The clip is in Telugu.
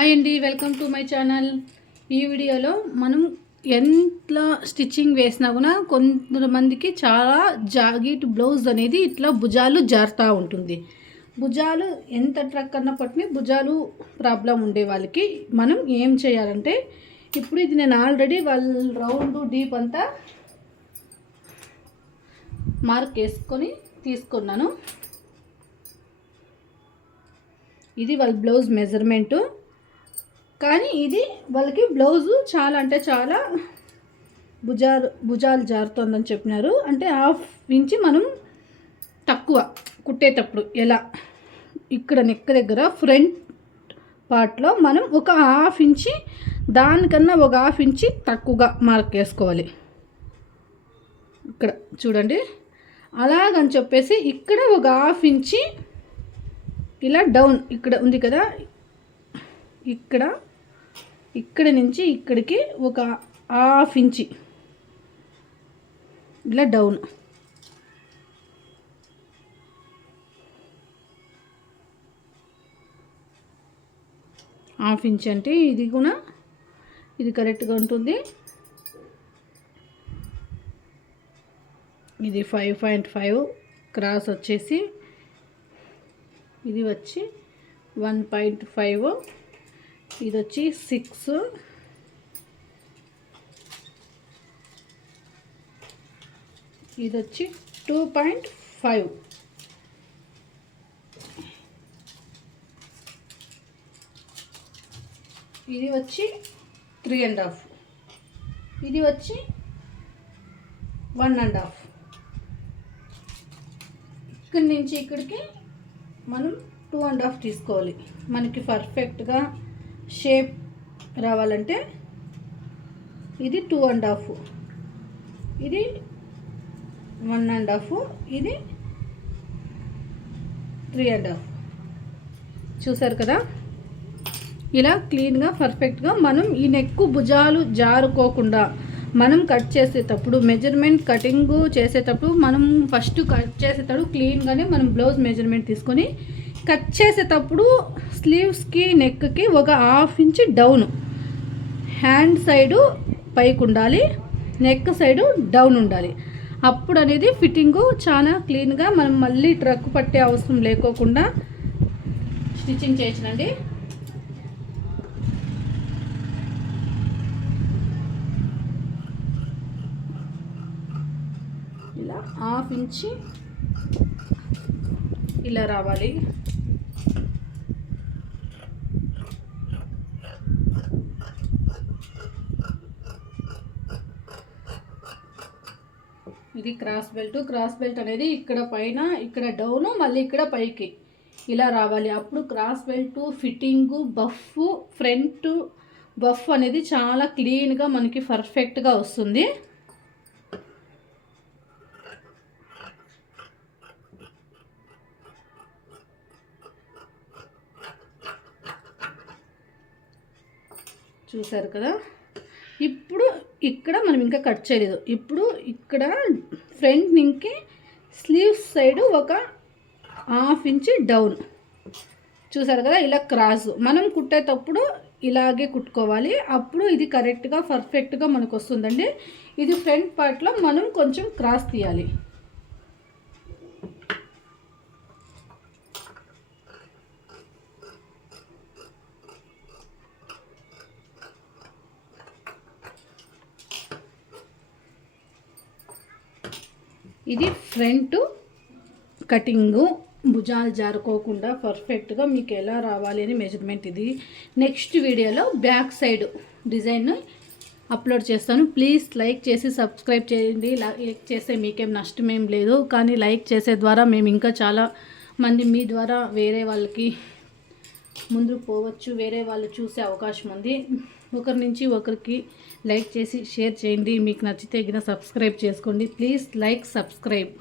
హాయ్ అండి వెల్కమ్ టు మై ఛానల్ ఈ వీడియోలో మనం ఎంత స్టిచ్చింగ్ వేసినా కూడా కొంతమందికి చాలా జాగిట్ బ్లౌజ్ అనేది ఇట్లా భుజాలు జారుతూ ఉంటుంది. భుజాలు ఎంత ట్రక్ అన్న పట్టిన భుజాలు ప్రాబ్లం ఉండే వాళ్ళకి మనం ఏం చేయాలంటే ఇప్పుడు ఇది నేను ఆల్రెడీ వాళ్ళ రౌండ్ డీప్ అంతా మార్క్ వేసుకొని తీసుకున్నాను. ఇది వాళ్ళ బ్లౌజ్ మెజర్మెంటు కానీ ఇది వాళ్ళకి బ్లౌజు చాలా అంటే చాలా భుజాలు భుజాలు జారుతోందని చెప్పినారు. అంటే హాఫ్ ఇంచి మనం తక్కువ కుట్టేటప్పుడు. ఎలా? ఇక్కడ నెక్ దగ్గర ఫ్రంట్ పార్ట్లో మనం ఒక హాఫ్ ఇంచి దానికన్నా ఒక హాఫ్ ఇంచి తక్కువగా మార్క్ వేసుకోవాలి. ఇక్కడ చూడండి. అలాగని చెప్పేసి ఇక్కడ ఒక హాఫ్ ఇంచి ఇలా డౌన్ ఇక్కడ ఉంది కదా. ఇక్కడ ఇక్కడ నుంచి ఇక్కడికి ఒక హాఫ్ ఇంచి. ఇలా డౌన్. హాఫ్ ఇంచ్ అంటే ఇది కూడా ఇది కరెక్ట్గా ఉంటుంది. ఇది ఫైవ్ పాయింట్ ఫైవ్ క్రాస్ వచ్చేసి ఇది వచ్చి వన్ పాయింట్ ఫైవ్ ఇది వచ్చి సిక్స్. ఇది వచ్చి టూ పాయింట్ ఫైవ్. ఇది వచ్చి త్రీ అండ్ హాఫ్. ఇది వచ్చి వన్ అండ్ హాఫ్. ఇక్కడి నుంచి ఇక్కడికి మనం టూ అండ్ హాఫ్ తీసుకోవాలి. మనకి పర్ఫెక్ట్గా షేప్ రావాలంటే ఇది టూ అండ్ హాఫ్. ఇది వన్ అండ్ హాఫ్. ఇది త్రీ అండ్ హాఫ్. చూసారు కదా? ఇలా క్లీన్గా పర్ఫెక్ట్గా మనం ఈ నెక్కు భుజాలు జారుకోకుండా మనం కట్ చేసేటప్పుడు మెజర్మెంట్ కటింగ్ చేసేటప్పుడు మనం ఫస్ట్ కట్ చేసేటప్పుడు క్లీన్గానే మనం బ్లౌజ్ మెజర్మెంట్ తీసుకొని కట్ చేసేటప్పుడు స్లీవ్స్కి నెక్కి ఒక half inch down. Hand side పైకి ఉండాలి నెక్ సైడు డౌన్ ఉండాలి. అప్పుడు అనేది ఫిట్టింగు చాలా క్లీన్గా మనం మళ్ళీ ట్రక్ పట్టే అవసరం లేకోకుండా స్టిచ్చింగ్ చేయొచ్చునండి ఇలా హాఫ్ ఇంచి ఇలా రావాలి. ఇది క్రాస్ బెల్ట్. క్రాస్ బెల్ట్ అనేది ఇక్కడ పైన ఇక్కడ డౌన్ మళ్ళీ ఇక్కడ పైకి ఇలా రావాలి. అప్పుడు cross belt fitting buff front buff అనేది చాలా క్లీన్గా మనకి పర్ఫెక్ట్గా వస్తుంది. చూసారు కదా? ఇప్పుడు ఇక్కడ మనం ఇంకా కట్ చేయలేదు. ఇప్పుడు ఇక్కడ ఫ్రంట్ నింకి స్లీవ్స్ సైడ్ ఒక హాఫ్ ఇంచ్ డౌన్. చూసారు కదా? ఇలా క్రాస్. మనం కుట్టేటప్పుడు ఇలాగే కుట్టుకోవాలి. అప్పుడు ఇది కరెక్ట్గా పర్ఫెక్ట్గా మనకు వస్తుందండి ఇది ఫ్రంట్ పార్ట్లో మనం కొంచెం క్రాస్ తీయాలి. ఇది ఫ్రంట్ కటింగు. భుజాలు జారుకోకుండా పర్ఫెక్ట్గా మీకు ఎలా రావాలి అని మెజర్మెంట్ ఇది. నెక్స్ట్ వీడియోలో బ్యాక్ సైడ్ డిజైన్ అప్లోడ్ చేస్తాను. ప్లీజ్ లైక్ చేసి సబ్స్క్రైబ్ చేయండి. లైక్ చేస్తే మీకేం నష్టం ఏం లేదు. కానీ లైక్ చేసే ద్వారా మేము ఇంకా చాలా మంది మీ ద్వారా వేరే వాళ్ళకి ముందు పోవచ్చు. వేరే వాళ్ళు చూసే అవకాశం ఉంది. ఒకరి నుంచి ఒకరికి లైక్ చేసి షేర్ చేయండి. మీకు నచ్చితే గిన సబ్స్క్రైబ్ చేసుకోండి. Please like subscribe.